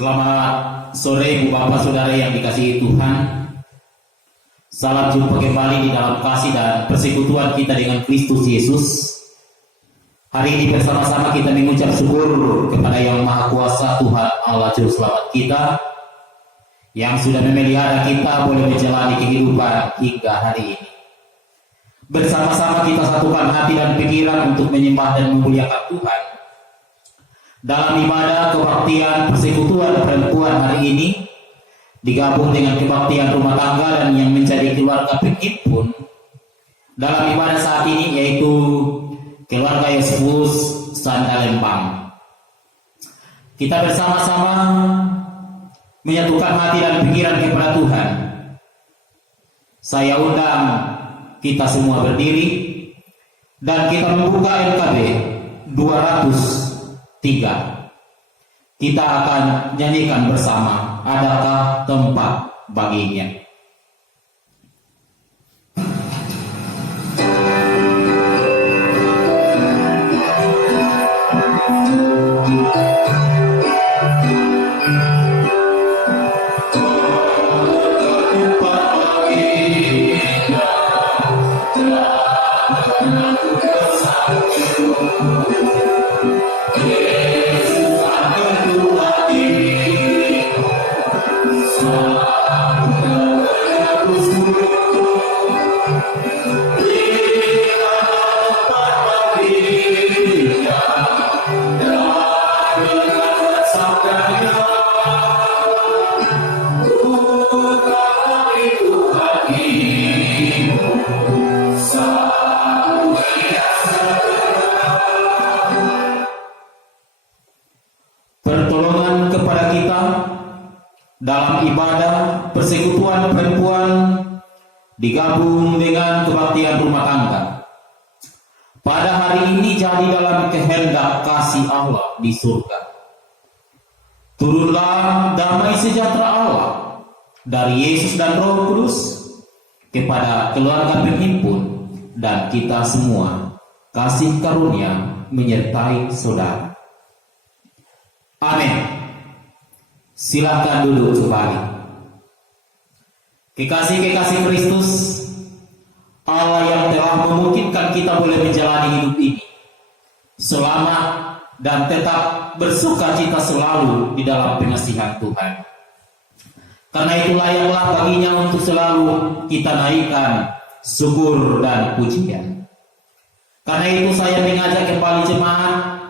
Selamat sore Ibu Bapak Saudara yang dikasihi Tuhan. Salam jumpa kembali di dalam kasih dan persekutuan kita dengan Kristus Yesus. Hari ini bersama-sama kita mengucap syukur kepada Yang Maha Kuasa Tuhan Allah Juru Selamat kita yang sudah memelihara kita boleh menjalani kehidupan hingga hari ini. Bersama-sama kita satukan hati dan pikiran untuk menyembah dan memuliakan Tuhan. Dalam ibadah kebaktian persekutuan perempuan hari ini digabung dengan kebaktian rumah tangga dan yang menjadi keluarga penghimpun dalam ibadah saat ini, yaitu keluarga Yesus Sanda Lembang. Kita bersama-sama menyatukan hati dan pikiran kepada Tuhan. Saya undang kita semua berdiri dan kita membuka NKB 203. Kita akan nyanyikan bersama, adakah tempat baginya. Pertolongan kepada kita dalam ibadah persekutuan perempuan digabung dengan kebaktian rumah tangga. Pada hari ini jadi dalam kehendak kasih Allah di surga. Turunlah damai sejahtera Allah dari Yesus dan Roh Kudus kepada keluarga penghimpun dan kita semua. Kasih karunia menyertai saudara. Amin. Silakan duduk kembali. Kekasih-kekasih Kristus, Allah yang telah memungkinkan kita boleh menjalani hidup ini selamat dan tetap bersuka cita selalu di dalam pengasihan Tuhan. Karena itu layaklah baginya untuk selalu kita naikkan syukur dan pujian. Karena itu saya mengajak kembali jemaat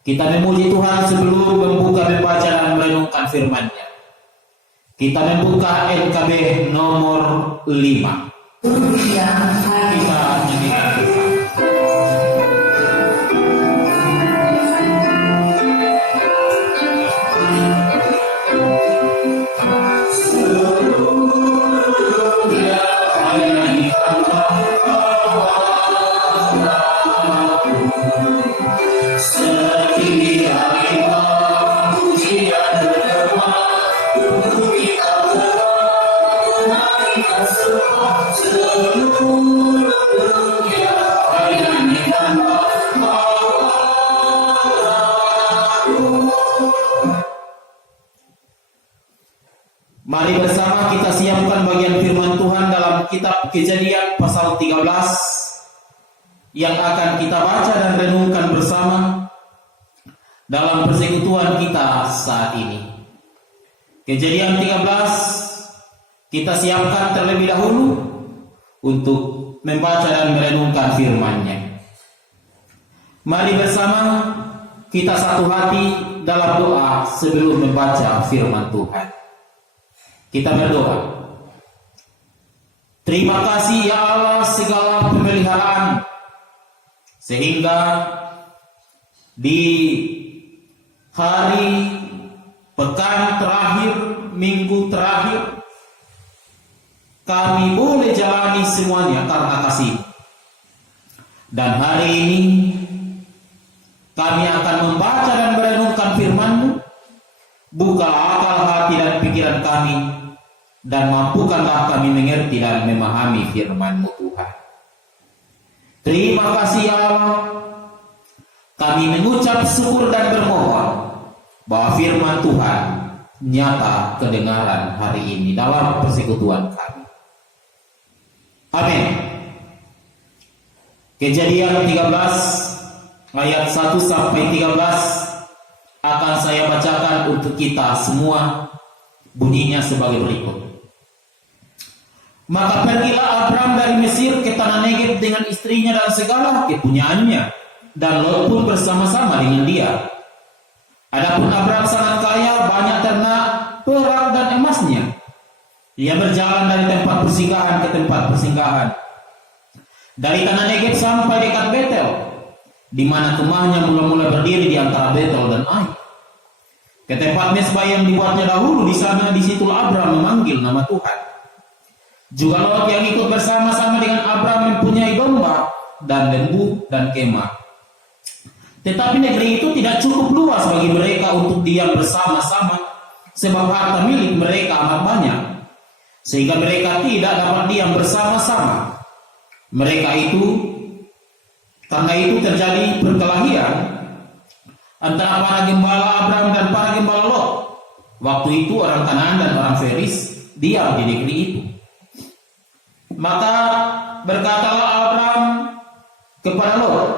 kita memuji Tuhan sebelum membuka membaca dan merenungkan firman-Nya. Kita membuka NKB nomor 5. Kita nyanyikan bersama. Mari bersama kita siapkan bagian firman Tuhan dalam kitab Kejadian pasal 13 yang akan kita baca dan renungkan bersama dalam persekutuan kita saat ini. Kejadian 13 kita siapkan terlebih dahulu untuk membaca dan merenungkan firman-Nya. Mari bersama kita satu hati dalam doa sebelum membaca firman Tuhan. Kita berdoa. Terima kasih ya Allah segala pemeliharaan, sehingga di hari pekan terakhir, minggu terakhir, kami boleh jalani semuanya karena kasih. Dan hari ini kami akan membaca dan merenungkan firman-Mu. Bukalah akal hati dan pikiran kami, dan mampukanlah kami mengerti dan memahami firman-Mu Tuhan. Terima kasih ya Allah. Kami mengucap syukur dan bermohon bahwa firman Tuhan nyata kedengaran hari ini dalam persekutuan kami. Amin. Kejadian 13 ayat 1 sampai 13 akan saya bacakan untuk kita semua. Bunyinya sebagai berikut. Maka pergilah Abram dari Mesir ke tanah Negeb dengan istrinya dan segala kepunyaannya, dan Lot pun bersama-sama dengan dia. Adapun Abram sangat kaya, banyak ternak, perak dan emasnya. Ia berjalan dari tempat persinggahan ke tempat persinggahan, dari tanah Negeb sampai dekat Betel, di mana kemahnya mula-mula berdiri di antara Betel dan Ai. Ke tempat mesbah yang dibuatnya dahulu, di sana di situ Abram memanggil nama Tuhan. Juga Lot yang ikut bersama-sama dengan Abram mempunyai domba dan lembu dan kemah. Tetapi negeri itu tidak cukup luas bagi mereka untuk diam bersama-sama, sebab harta milik mereka amat banyak, sehingga mereka tidak dapat diam bersama-sama. Karena itu terjadi perkelahian antara para gembala Abram dan para gembala Lot. Waktu itu orang Kanaan dan orang Feris diam di negeri itu. Maka berkatalah Abram kepada Lot,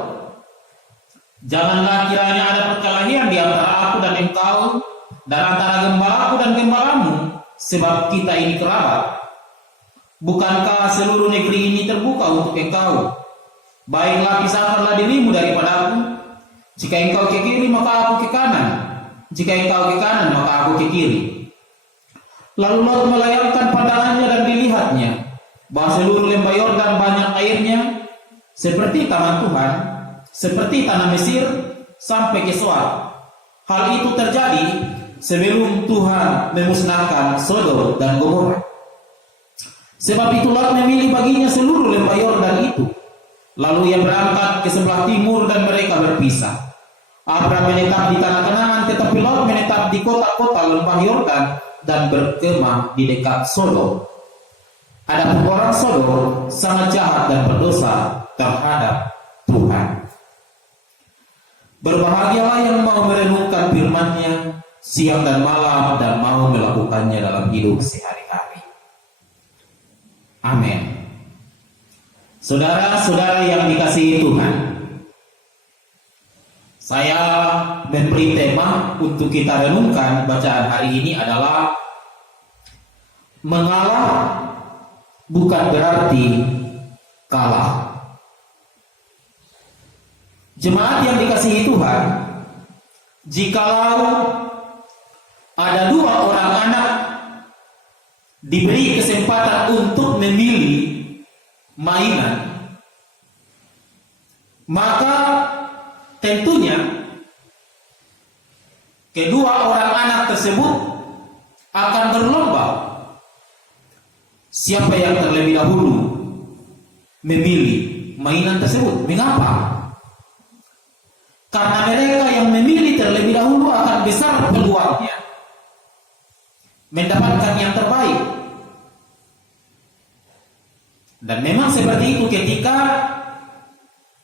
janganlah kiranya ada perkelahian di antara aku dan engkau, dan antara gembalaku dan gembalamu, sebab kita ini kerabat. Bukankah seluruh negeri ini terbuka untuk engkau? Baiklah, pisahkanlah dirimu daripadaku. Jika engkau ke kiri, maka aku ke kanan. Jika engkau ke kanan, maka aku ke kiri. Lalu Lot melayangkan pandangannya dan dilihatnya bahwa seluruh lembah Yordan banyak airnya, seperti taman Tuhan, seperti tanah Mesir, sampai ke Soar. Hal itu terjadi sebelum Tuhan memusnahkan Sodom dan Gomora. Sebab itu Lot memilih baginya seluruh lembah Yordan itu. Lalu ia berangkat ke sebelah timur dan mereka berpisah. Abram menetap di tanah Kanaan, tetapi Lot menetap di kota-kota lembah Yordan dan berkemah di dekat Sodom. Adapun orang Sodom sangat jahat dan berdosa terhadap Tuhan. Berbahagialah yang mau merenungkan firman-Nya siang dan malam dan mau melakukannya dalam hidup sehari-hari. Amin. Saudara-saudara yang dikasihi Tuhan, saya memberi tema untuk kita renungkan bacaan hari ini adalah mengalah bukan berarti kalah. Jemaat yang dikasihi Tuhan, jikalau ada dua orang anak diberi kesempatan untuk memilih mainan, maka tentunya kedua orang anak tersebut akan berlomba siapa yang terlebih dahulu memilih mainan tersebut. Mengapa? Karena mereka yang memilih terlebih dahulu akan besar peluangnya mendapatkan yang terbaik. Dan memang seperti itu, ketika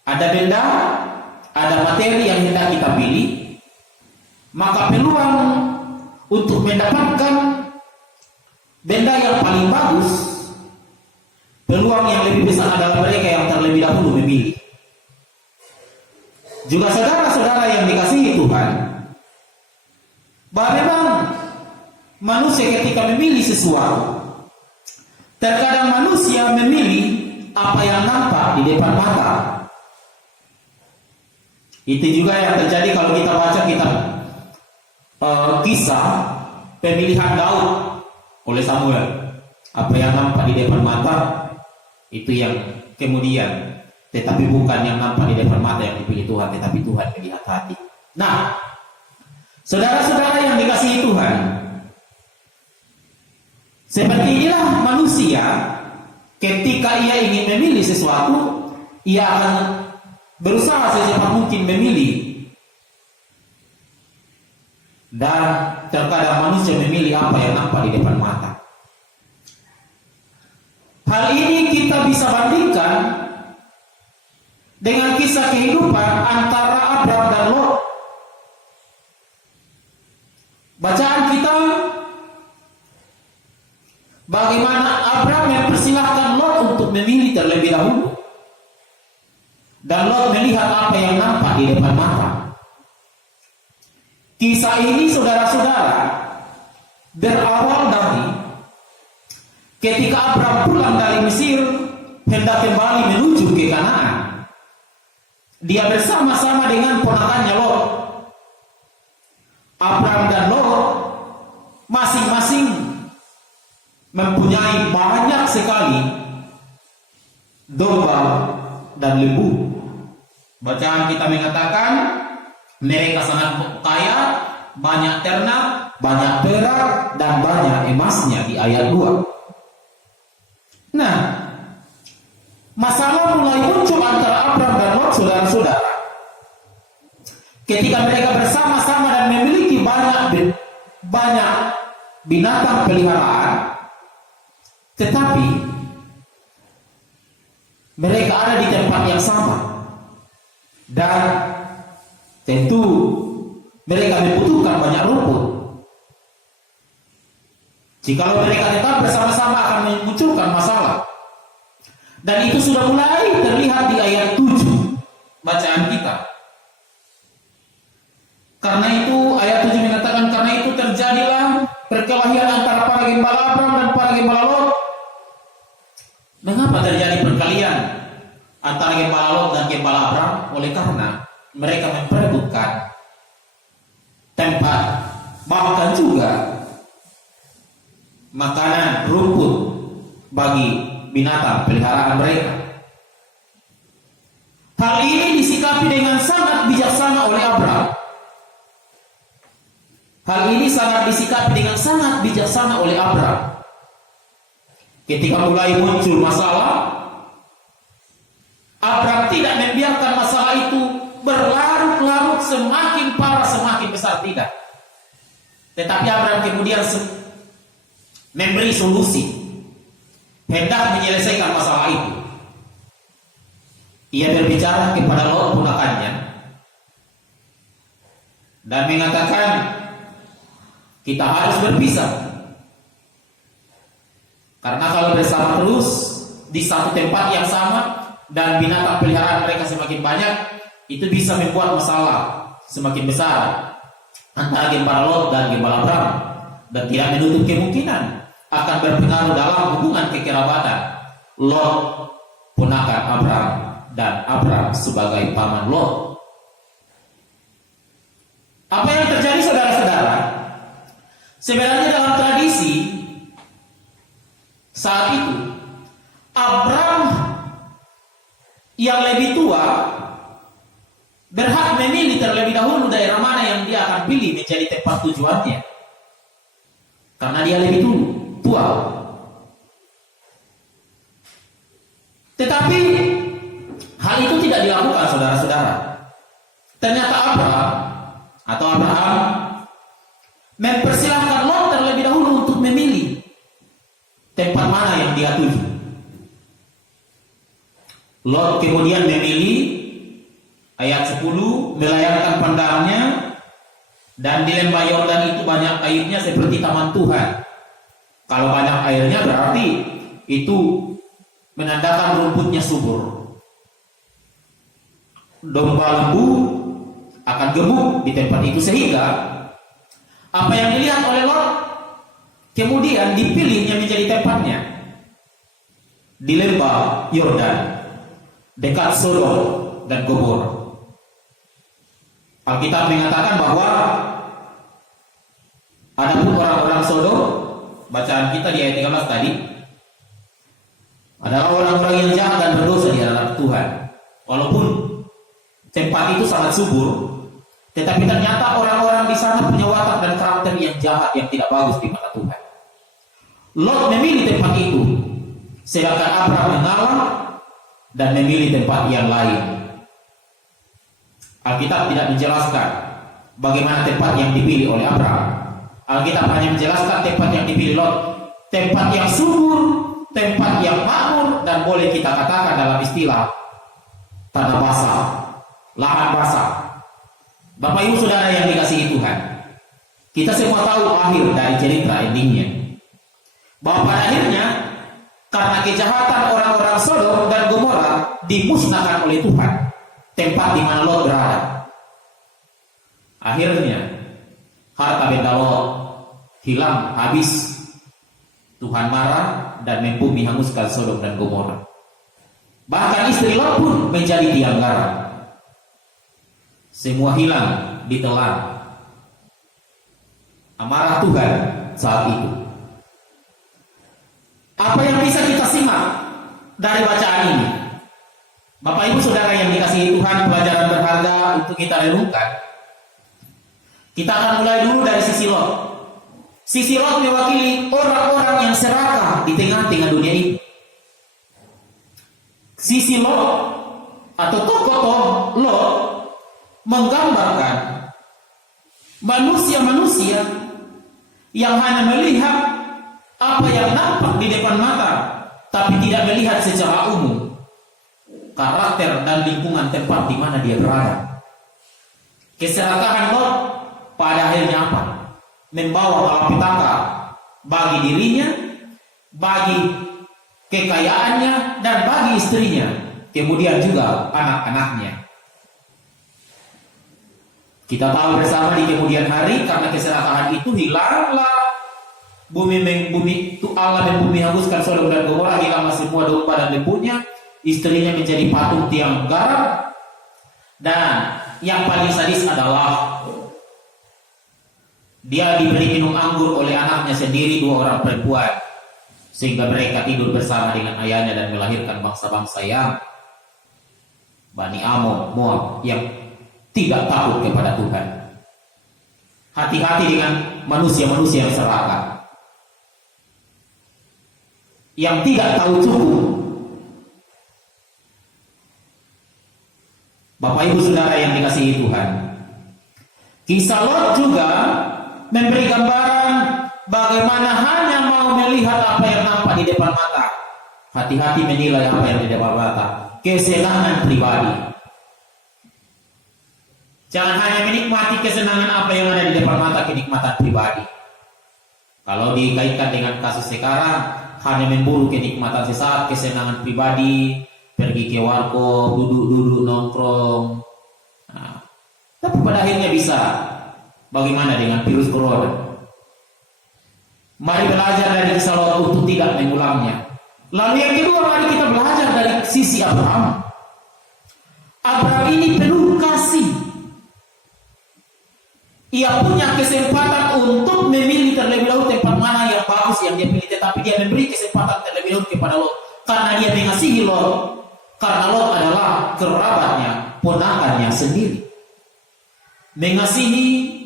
ada benda, ada materi yang hendak kita pilih, maka peluang untuk mendapatkan benda yang paling bagus, peluang yang lebih besar adalah mereka yang terlebih dahulu memilih. Juga saudara-saudara yang dikasihi Tuhan, bahwa memang manusia ketika memilih sesuatu, terkadang manusia memilih apa yang nampak di depan mata. Itu juga yang terjadi kalau kita baca kitab kisah pemilihan Daud oleh Samuel. Apa yang nampak di depan mata itu yang kemudian, tetapi bukan yang nampak di depan mata yang dipilih Tuhan, tetapi Tuhan melihat hati. Nah, saudara-saudara yang dikasihi Tuhan, seperti inilah manusia ketika ia ingin memilih sesuatu, ia akan berusaha secepat mungkin memilih. Dan terkadang manusia memilih apa yang nampak di depan mata. Hal ini kita bisa bandingkan dengan kisah kehidupan antara Abram dan Lot. bagaimana Abraham mempersilahkan Lot untuk memilih terlebih dahulu. Dan Lot melihat apa yang nampak di depan mata. Kisah ini, saudara-saudara, berawal dari ketika Abraham pulang dari Mesir hendak kembali menuju ke Kanaan. Dia bersama-sama dengan ponakannya Lot. Abraham dan Lot masing-masing mempunyai banyak sekali domba dan lembu. Bacaan kita mengatakan mereka sangat kaya, banyak ternak, banyak perak, dan banyak emasnya di ayat 2. Nah, masalah mulai muncul antara Abraham dan Lot, saudara-saudara. Ketika mereka bersama-sama dan memiliki banyak binatang peliharaan, tetapi mereka ada di tempat yang sama. Dan tentu mereka membutuhkan banyak rumput. Jikalau mereka tetap bersama-sama akan memunculkan masalah. Dan itu sudah mulai terlihat di ayat 7 bacaan kita. Karena itu ayat 7 mengatakan, karena itu terjadilah perkelahian antara para gembala Abraham dan para gembala Lot. Mengapa terjadi perkelahian antara gembala Lot dan gembala Abraham? Oleh karena mereka memperebutkan tempat, bahkan juga makanan, rumput bagi binatang peliharaan mereka. Hal ini disikapi dengan sangat bijaksana oleh Abraham. Hal ini sangat disikapi dengan sangat bijaksana oleh Abraham. Ketika mulai muncul masalah, Abraham tidak membiarkan masalah itu berlarut-larut semakin parah, semakin besar, tidak. Tetapi Abraham kemudian memberi solusi, hendak menyelesaikan masalah itu. Ia berbicara kepada Lot ponakannya dan mengatakan, kita harus berpisah. Karena kalau bersama terus di satu tempat yang sama dan binatang peliharaan mereka semakin banyak, itu bisa membuat masalah semakin besar antara gembala Lot dan gembala Abraham, dan tidak menutup kemungkinan akan berpengaruh dalam hubungan kekerabatan Lot ponakan Abraham dan Abraham sebagai paman Lot. Apa yang terjadi, saudara-saudara? Sebenarnya dalam tradisi saat itu Abraham yang lebih tua berhak memilih terlebih dahulu daerah mana yang dia akan pilih menjadi tempat tujuannya, karena dia lebih tua. Tetapi hal itu tidak dilakukan, saudara-saudara. Ternyata Abraham mempersilahkan Lot terlebih dahulu untuk memilih tempat mana yang dia tuju. Lot kemudian memilih, ayat 10, melayangkan pandangnya, dan di lembah Yordan itu banyak airnya seperti taman Tuhan. Kalau banyak airnya berarti itu menandakan rumputnya subur. Domba lembu akan gemuk di tempat itu, sehingga apa yang dilihat oleh Lot kemudian dipilihnya menjadi tempatnya di lembah Yordan dekat Sodom dan Gomora. Alkitab mengatakan bahwa ada pun orang-orang Sodom, bacaan kita di ayat 13 tadi, adalah orang-orang yang jahat dan berdosa di hadapan Tuhan. Walaupun tempat itu sangat subur, tetapi ternyata orang-orang di sana punya watak dan karakter yang jahat, yang tidak bagus di mata Tuhan. Lot memilih tempat itu, sedangkan Abraham mengalah dan memilih tempat yang lain. Alkitab tidak menjelaskan bagaimana tempat yang dipilih oleh Abraham. Alkitab hanya menjelaskan tempat yang dipilih Lot, tempat yang subur, tempat yang makmur, dan boleh kita katakan dalam istilah tanah basah, lahan basah. Bapak Ibu Saudara yang dikasihi Tuhan, kita semua tahu akhir dari cerita endingnya. Bahwa pada akhirnya karena kejahatan orang-orang Sodom dan Gomora dimusnahkan oleh Tuhan tempat di mana Lot berada. Akhirnya harta benda Lot hilang habis. Tuhan marah dan membumi hanguskan Sodom dan Gomora. Bahkan istri Lot pun menjadi tiang garam. Semua hilang, ditelan. Amarah Tuhan saat itu. Apa yang bisa kita simak dari bacaan ini? Bapak Ibu Saudara yang dikasihi Tuhan, pelajaran berharga untuk kita renungkan. Kita akan mulai dulu dari sisi Lot. Sisi Lot mewakili orang-orang yang serakah di tengah-tengah dunia ini. Sisi Lot atau tokoh Lot menggambarkan manusia-manusia yang hanya melihat apa yang nampak di depan mata, tapi tidak melihat secara umum karakter dan lingkungan tempat di mana dia berada. Keserakahan Lot pada akhirnya apa? Membawa malapetaka bagi dirinya, bagi kekayaannya, dan bagi istrinya, kemudian juga anak-anaknya. Kita tahu bersama di kemudian hari karena keserakahan itu hilanglah bumi itu Allah membumi hanguskan Sodom dan Gomora, hilanglah semua domba dan lembunya, istrinya menjadi patung tiang garam, dan yang paling sadis adalah dia diberi minum anggur oleh anaknya sendiri, 2 orang perempuan, sehingga mereka tidur bersama dengan ayahnya dan melahirkan bangsa-bangsa yang Bani Amon, Moab, yang tidak takut kepada Tuhan. Hati-hati dengan manusia-manusia yang serakah, yang tidak tahu cukup. Bapak Ibu Saudara yang dikasihi Tuhan, kisah Lot juga memberi gambaran bagaimana hanya mau melihat apa yang nampak di depan mata. Hati-hati menilai apa yang di depan mata. Kesenangan pribadi. Jangan hanya menikmati kesenangan apa yang ada di depan mata, kenikmatan pribadi. Kalau dikaitkan dengan kasus sekarang, hanya memburu kenikmatan sesaat, kesenangan pribadi, pergi ke warkop, duduk-duduk nongkrong. Nah, tapi pada akhirnya bisa. Bagaimana dengan virus corona? Mari belajar dari kisah Lot untuk tidak mengulangnya. Lalu yang kedua, mari kita belajar dari sisi Abraham. Abraham ini penuh kasih. Ia punya kesempatan untuk memilih terlebih dahulu tempat mana yang bagus yang dia pilih, tetapi dia memberi kesempatan terlebih dahulu kepada Lot karena dia mengasihi Lot. Karena Lot adalah kerabatnya, ponakannya sendiri. Mengasihi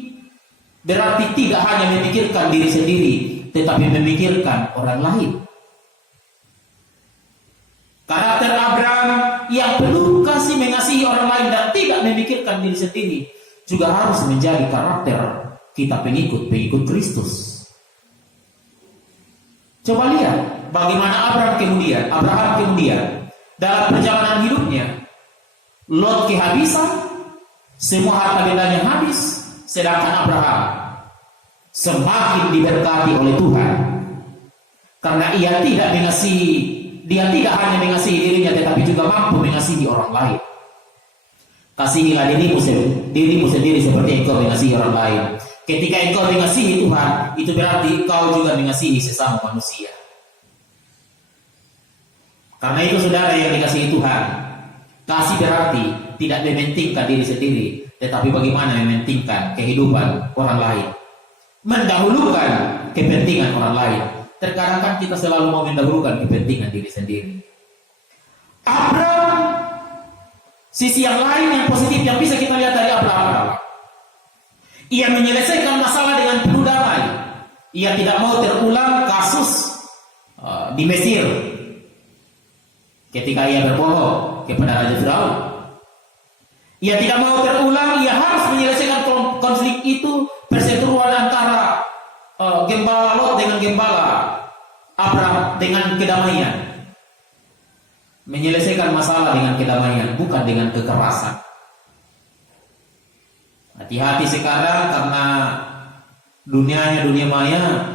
berarti tidak hanya memikirkan diri sendiri, tetapi memikirkan orang lain. Karakter Abraham yang penuh kasih mengasihi orang lain dan tidak memikirkan diri sendiri juga harus menjadi karakter kita pengikut Kristus. Coba lihat bagaimana Abraham kemudian dalam perjalanan hidupnya, Lot kehabisan, semua harta bendanya habis. Sedangkan Abraham semakin diberkati oleh Tuhan karena dia tidak hanya mengasihi dirinya, tetapi juga mampu mengasihi orang lain. Kasihilah dirimu sendiri seperti engkau mengasihi orang lain. Ketika engkau mengasihi Tuhan, itu berarti engkau juga mengasihi sesama manusia. Karena itu saudara yang dikasihi Tuhan, kasih berarti tidak mementingkan diri sendiri, tetapi bagaimana mementingkan kehidupan orang lain, mendahulukan kepentingan orang lain. Terkadang kan kita selalu mau mendahulukan kepentingan diri sendiri. Abraham, sisi yang lain yang positif yang bisa kita lihat dari Abraham adalah ia menyelesaikan masalah dengan penuh damai. Ia tidak mau terulang kasus di Mesir ketika ia berbohong kepada Raja Firaun. Ia tidak mau terulang, ia harus menyelesaikan konflik itu, perseteruan antara gembala Lot dengan gembala Abraham dengan kedamaian. Menyelesaikan masalah dengan kedamaian, bukan dengan kekerasan. Hati-hati sekarang karena dunia maya,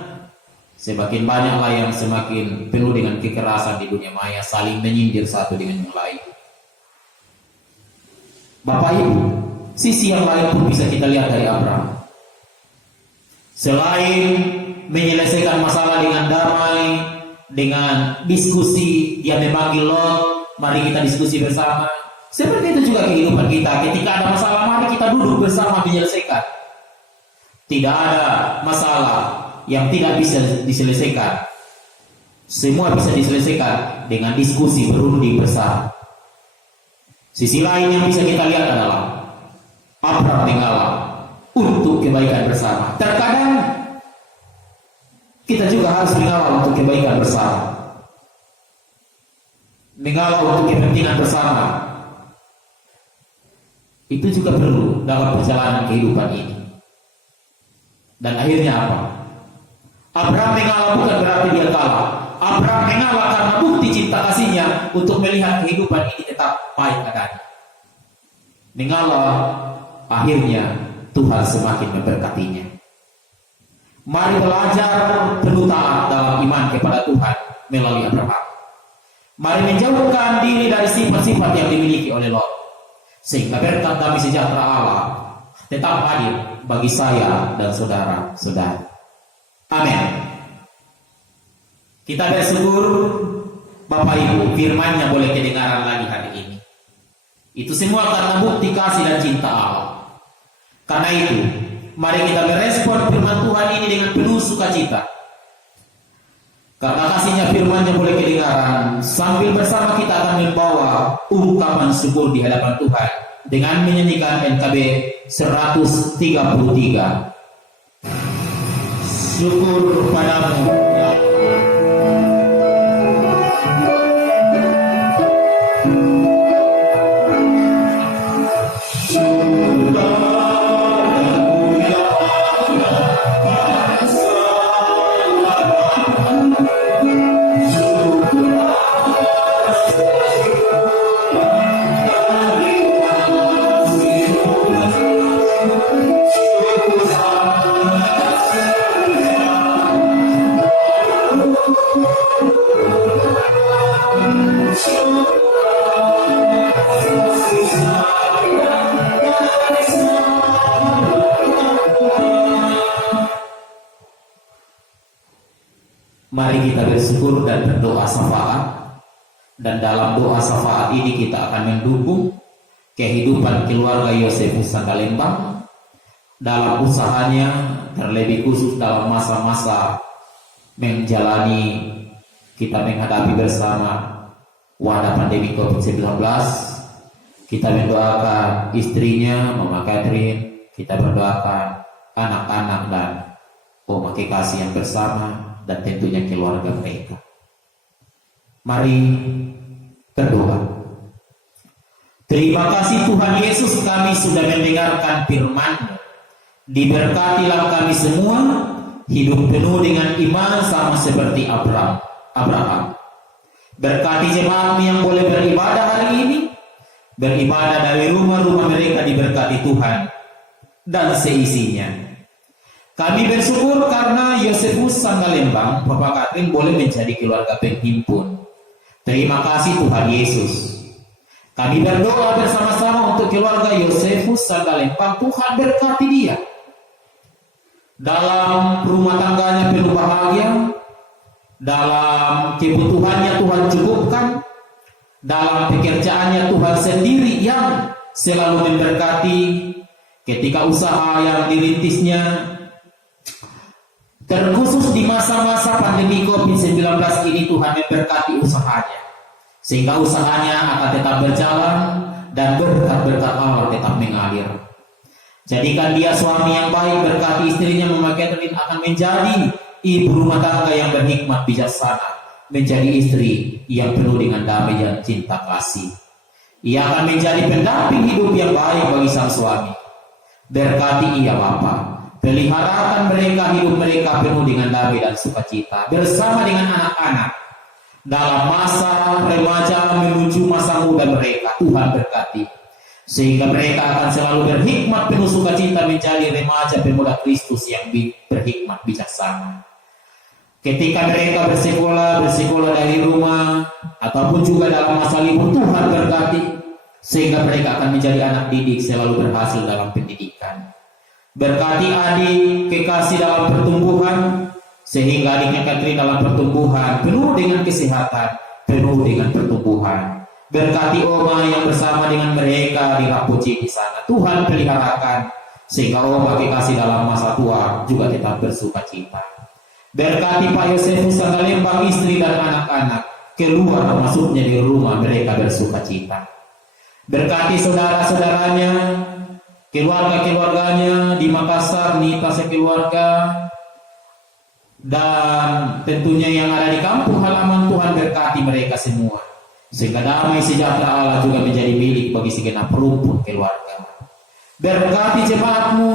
Semakin banyaklah yang semakin penuh dengan kekerasan di dunia maya, saling menyindir satu dengan yang lain. Bapak Ibu, sisi yang lain pun bisa kita lihat dari Abraham. Selain menyelesaikan masalah dengan damai, dengan diskusi, dia memanggil Lot, mari kita diskusi bersama. Seperti itu juga kehidupan kita. Ketika ada masalah, mari kita duduk bersama menyelesaikan. Tidak ada masalah yang tidak bisa diselesaikan. Semua bisa diselesaikan dengan diskusi berunding bersama. Sisi lain yang bisa kita lihat adalah Abraham mengalah untuk kebaikan bersama. Terkadang kita juga harus mengalah untuk kebaikan bersama, mengalah untuk kepentingan bersama. Itu juga perlu dalam perjalanan kehidupan ini. Dan akhirnya apa? Abraham mengalah bukan berarti dia kalah. Abraham mengalah karena bukti cinta kasihnya untuk melihat kehidupan ini tetap baik adanya. Mengalah, akhirnya Tuhan semakin memberkatinya. Mari belajar penuh taat dalam iman kepada Tuhan melalui Abraham. Mari menjauhkan diri dari sifat-sifat yang dimiliki oleh Lot, sehingga berkat damai sejahtera Allah tetap hadir bagi saya dan saudara-saudara. Amin. Kita bersyukur Bapak Ibu, firman-Nya boleh kedengaran lagi hari ini. Itu semua karena bukti kasih dan cinta Allah. Karena itu, mari kita merespon firman Tuhan ini dengan penuh sukacita. Karena kasihnya firman-Nya boleh kedengaran, sambil bersama kita akan membawa ungkapan syukur di hadapan Tuhan dengan menyanyikan NKB 133. Syukur padamu ya Allah. Mari kita bersyukur dan berdoa syafaat. Dan dalam doa syafaat ini kita akan mendukung kehidupan keluarga Yosefus Sanggalembang dalam usahanya, terlebih khusus dalam masa-masa menjalani kita menghadapi bersama wabah pandemi COVID-19. Kita mendoakan istrinya, Mama Catherine. Kita berdoakan anak-anak dan Oma Kekasih yang bersama, dan tentunya keluarga mereka. Mari berdoa. Terima kasih Tuhan Yesus, kami sudah mendengarkan firman-Mu. Diberkatilah kami semua, hidup penuh dengan iman sama seperti Abraham. Berkati jemaat yang boleh beribadah hari ini, beribadah dari rumah-rumah mereka diberkati Tuhan dan seisinya. Kami bersyukur karena Yosefus Sanggalembang, Bapak Katrin boleh menjadi keluarga penghimpun. Terima kasih Tuhan Yesus. Kami berdoa bersama-sama untuk keluarga Yosefus Sanggalembang. Tuhan berkati dia. Dalam rumah tangganya penuh bahagia, dalam kebutuhannya Tuhan cukupkan, dalam pekerjaannya Tuhan sendiri yang selalu memberkati. Ketika usaha yang dirintisnya, terkhusus di masa-masa pandemi COVID-19 ini, Tuhan memberkati usahanya, sehingga usahanya akan tetap berjalan dan berkat-berkat Allah tetap mengalir. Jadikan dia suami yang baik, berkati istrinya Mama Catherine akan menjadi ibu rumah tangga yang berhikmat bijaksana, menjadi istri yang penuh dengan damai dan cinta kasih. Ia akan menjadi pendamping hidup yang baik bagi sang suami. Berkati ia Bapa. Peliharakan mereka, hidup mereka penuh dengan damai dan sukacita bersama dengan anak-anak dalam masa remaja menuju masa muda mereka. Tuhan berkati sehingga mereka akan selalu berhikmat penuh sukacita menjadi remaja pemuda Kristus yang berhikmat bijaksana. Ketika mereka bersikolah dari rumah, ataupun juga dalam masa libur, Tuhan berkati, sehingga mereka akan menjadi anak didik selalu berhasil dalam pendidikan. Berkati adik kekasih dalam pertumbuhan, sehingga adiknya Katrin dalam pertumbuhan penuh dengan kesehatan, penuh dengan pertumbuhan. Berkati Oma yang bersama dengan mereka di Rapuji di sana, Tuhan peliharakan, sehingga Oma kekasih dalam masa tua juga tetap bersuka cita. Berkati Pak Yosefus Sangalembang, istri dan anak-anak, keluar masuknya di rumah mereka bersuka cita. Berkati saudara-saudaranya, keluarga-keluarganya di Makassar, Nita sekeluarga, dan tentunya yang ada di kampung halaman, Tuhan berkati mereka semua, sehingga damai sejahtera Allah juga menjadi milik bagi segenap rumpun keluarga. Berkati jemaatmu,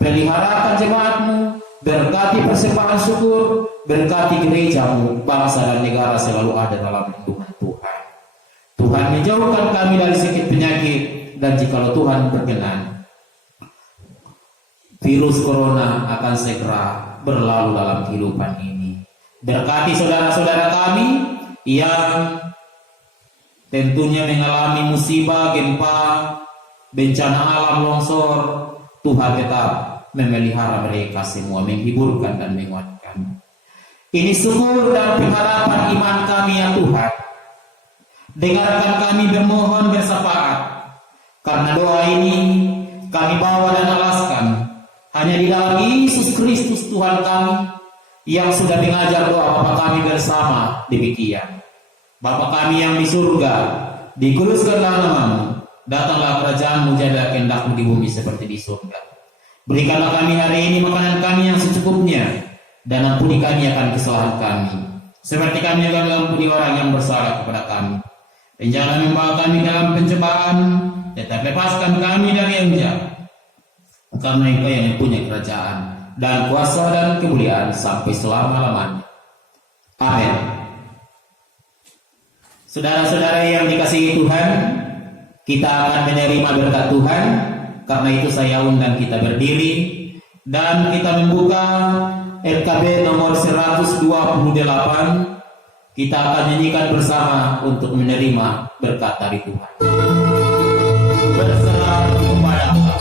peliharakan jemaatmu, berkati persembahan syukur, berkati gerejamu, bangsa dan negara selalu ada dalam lindungan Tuhan. Tuhan menjauhkan kami dari sakit penyakit, dan jikalau Tuhan berkenan, virus corona akan segera berlalu dalam kehidupan ini. Berkati saudara-saudara kami yang tentunya mengalami musibah, gempa, bencana alam, longsor, Tuhan tetap memelihara mereka semua, menghiburkan dan menguatkan. Ini syukur dan pengharapan iman kami ya Tuhan. Dengarkan kami bermohon bersyafaat, karena doa ini kami bawa dan alaskan hanya di dalam Yesus Kristus Tuhan kami, yang sudah mengajar doa Bapa kami bersama demikian. Bapa kami yang di surga, dikuduskanlah namamu, datanglah kerajaanmu, jadilah kehendakmu di bumi seperti di surga. Berikanlah kami hari ini makanan kami yang secukupnya, dan ampuni kami akan kesalahan kami, seperti kami juga mengampuni orang yang bersalah kepada kami. Dan jangan membawa kami dalam pencobaan, tetapi lepaskan kami dari yang jahat. Karena Engkau yang punya kerajaan dan kuasa dan kemuliaan sampai selama-lamanya. Amin. Saudara-saudara yang dikasihi Tuhan, kita akan menerima berkat Tuhan. Karena itu saya undang kita berdiri dan kita membuka LKB nomor 128. Kita akan nyanyikan bersama untuk menerima berkat dari Tuhan. Berserah kepada Allah.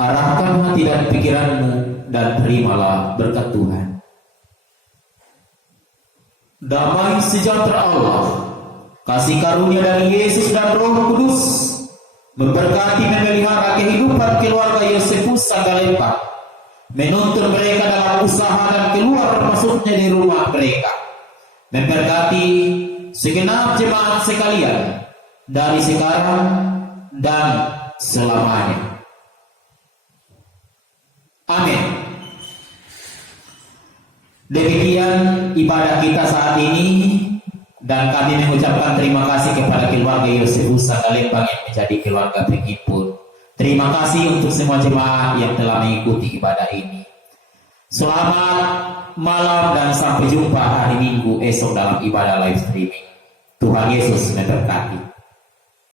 Arahkan hati dan pikiranmu dan terimalah berkat Tuhan. Damai sejahtera Allah, kasih karunia dari Yesus dan Roh Kudus memberkati memelihara kehidupan keluarga Yosefus Sangalembang, menuntun mereka dalam usaha dan keluar masuknya di rumah mereka, memberkati segenap jemaat sekalian dari sekarang dan selamanya. Amin. Demikian ibadah kita saat ini, dan kami mengucapkan terima kasih kepada keluarga Yosefus Sangalembang yang menjadi keluarga penghimpun. Terima kasih untuk semua jemaat yang telah mengikuti ibadah ini. Selamat malam dan sampai jumpa hari Minggu esok dalam ibadah live streaming. Tuhan Yesus memberkati.